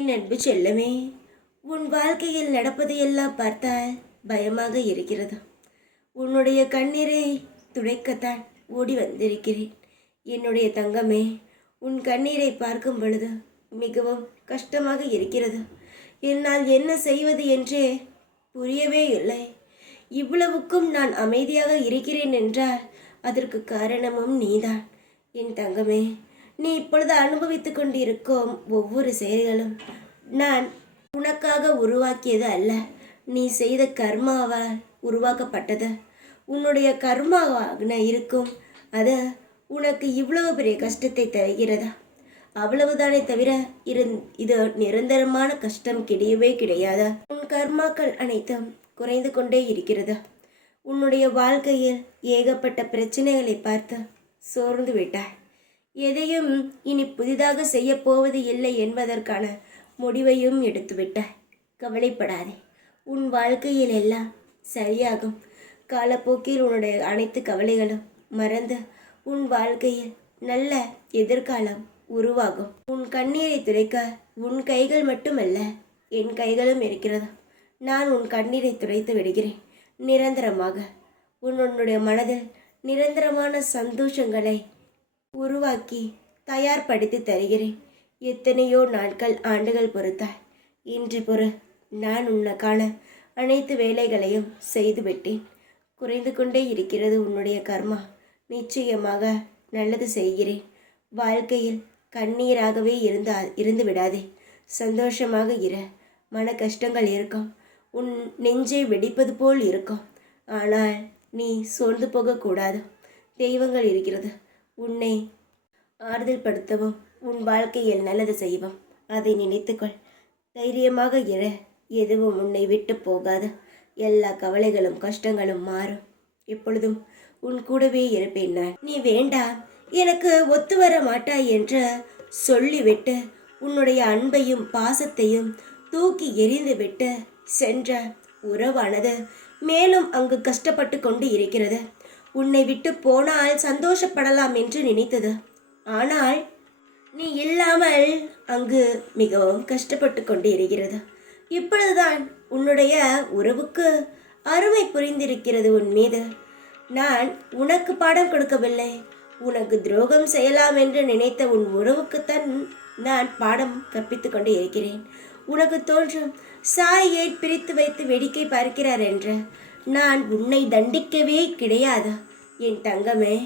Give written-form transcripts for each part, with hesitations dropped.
என் அன்பு செல்லமே, உன் வாழ்க்கையில் நடப்பதையெல்லாம் பார்த்தால் பயமாக இருக்கிறது. உன்னுடைய கண்ணீரை துடைக்கத்தான் ஓடி வந்திருக்கிறேன். என்னுடைய தங்கமே, உன் கண்ணீரை பார்க்கும் பொழுது மிகவும் கஷ்டமாக இருக்கிறது. என்னால் என்ன செய்வது என்றே புரியவே இல்லை. இவ்வளவுக்கும் நான் அமைதியாக இருக்கிறேன் என்றால் அதற்கு காரணமும் நீதான். என் தங்கமே, நீ இப்பொழுது அனுபவித்து கொண்டிருக்கும் ஒவ்வொரு செயல்களும் நான் உனக்காக உருவாக்கியது அல்ல, நீ செய்த கர்மாவால் உருவாக்கப்பட்டது. உன்னுடைய கர்மாவாக இருக்கும் அது உனக்கு இவ்வளவு பெரிய கஷ்டத்தை தருகிறதா? அவ்வளவுதானே தவிர இது நிரந்தரமான கஷ்டம் கிடையவே கிடையாதா? உன் கர்மாக்கள் அனைத்தும் குறைந்து கொண்டே இருக்கிறது. உன்னுடைய வாழ்க்கையில் ஏகப்பட்ட பிரச்சனைகளை பார்த்து சோர்ந்து விட்டாய். எதையும் இனி புதிதாக செய்ய போவது இல்லை என்பதற்கான முடிவையும் எடுத்துவிட்டாய். கவலைப்படாதே, உன் வாழ்க்கையில் எல்லாம் சரியாகும். காலப்போக்கில் உன்னுடைய அனைத்து கவலைகளும் மறந்து உன் வாழ்க்கையில் நல்ல எதிர்காலம் உருவாகும். உன் கண்ணீரை துடைக்க உன் கைகள் மட்டுமல்ல, என் கைகளும் இருக்கிறது. நான் உன் கண்ணீரை துடைத்து விடுகிறேன். நிரந்தரமாக உன்னுடைய மனதில் நிரந்தரமான சந்தோஷங்களை உருவாக்கி தயார்படுத்தி தருகிறேன். எத்தனையோ நாட்கள் ஆண்டுகள் பொறுத்தாய். இன்று பொறு, நான் உனக்கான அனைத்து வேலைகளையும் செய்துவிட்டேன். குறைந்து கொண்டே இருக்கிறது உன்னுடைய கர்மா. நிச்சயமாக நல்லது செய்கிறேன். வாழ்க்கையில் கண்ணீராகவே இருந்து விடாதே. சந்தோஷமாக இரு. மன கஷ்டங்கள் இருக்கும், உன் நெஞ்சை வெடிப்பது போல் இருக்கும். ஆனால் நீ சோர்ந்து போகக்கூடாது. தெய்வங்கள் இருக்கிறது உன்னை ஆறுதல் படுத்தவும் உன் வாழ்க்கையில் நல்லது செய்வோம். அதை நினைத்துக்கொள். தைரியமாக இரு. எதுவும் உன்னை விட்டு போகாது. எல்லா கவலைகளும் கஷ்டங்களும் மாறும். எப்பொழுதும் உன் கூடவே இருப்பேன் நான். நீ வேண்டாம், எனக்கு ஒத்து வர மாட்டாய் என்று சொல்லிவிட்டு உன்னுடைய அன்பையும் பாசத்தையும் தூக்கி எறிந்துவிட்டு சென்ற உறவானது மேலும் அங்கு கஷ்டப்பட்டு கொண்டு இருக்கிறது. உன்னை விட்டு போனால் சந்தோஷப்படலாம் என்று நினைத்தது. ஆனால் நீ இல்லாமல் அங்கு மிகவும் கஷ்டப்பட்டு கொண்டு இருக்கிறது. இப்பொழுதுதான் உன்னுடைய உறவுக்கு அருமை புரிந்திருக்கிறது உன் மீது. நான் உனக்கு பாடம் கொடுக்கவில்லை, உனக்கு துரோகம் செய்யலாம் என்று நினைத்த உன் உறவுக்குத்தான் நான் பாடம் கற்பித்து கொண்டு இருக்கிறேன். உனக்கு தோன்றும் சாயை பிரித்து வைத்து வேடிக்கை பார்க்கிறார் என்று. நான் உன்னை தண்டிக்கவே கிடையாது என் தங்கமே.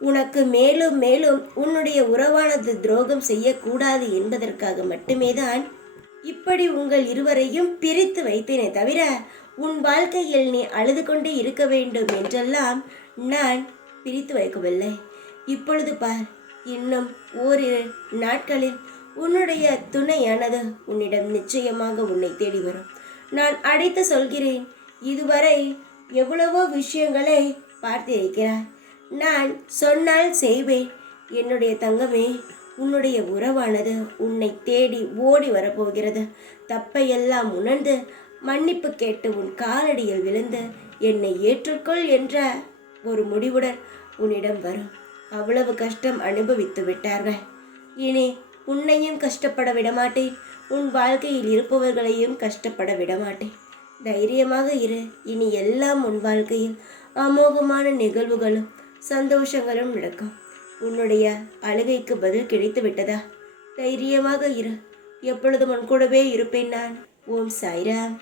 உனக்கு மேலும் மேலும் உன்னுடைய உறவானது துரோகம் செய்யக்கூடாது என்பதற்காக மட்டுமே தான் இப்படி உங்கள் இருவரையும் பிரித்து வைத்தேனே தவிர உன் வாழ்க்கையில் நீ அழுது கொண்டே இருக்க வேண்டும் என்றெல்லாம் நான் பிரித்து வைக்கவில்லை. இப்பொழுது பார், இன்னும் ஓரிரு நாட்களில் உன்னுடைய துணையானது உன்னிடம் நிச்சயமாக உன்னை தேடி வரும். நான் அழைத்து சொல்கிறேன். இதுவரை எவ்வளவோ விஷயங்களை பார்த்திருக்கிறாய். நான் சொன்னால் செய்வேன். என்னுடைய தங்கமே, உன்னுடைய உறவானது உன்னை தேடி ஓடி வரப்போகிறது. தப்பையெல்லாம் உணர்ந்து மன்னிப்பு கேட்டு உன் காலடியில் விழுந்து என்னை ஏற்றுக்கொள் என்ற ஒரு முடிவுடன் உன்னிடம் வரும். அவ்வளவு கஷ்டம் அனுபவித்து விட்டார்கள். இனி உன்னையும் கஷ்டப்பட விடமாட்டேன், உன் வாழ்க்கையில் இருப்பவர்களையும் கஷ்டப்பட விடமாட்டேன். தைரியமாக இரு. இனி எல்லாம் உன் வாழ்க்கையில் அமோகமான நிகழ்வுகளும் சந்தோஷங்களும் நடக்கும். உன்னுடைய அழுகைக்கு பதில் கிடைத்து விட்டதா? தைரியமாக இரு. எப்பொழுதும் உன் கூடவே இருப்பேன் நான். ஓம் சாய்ராம்.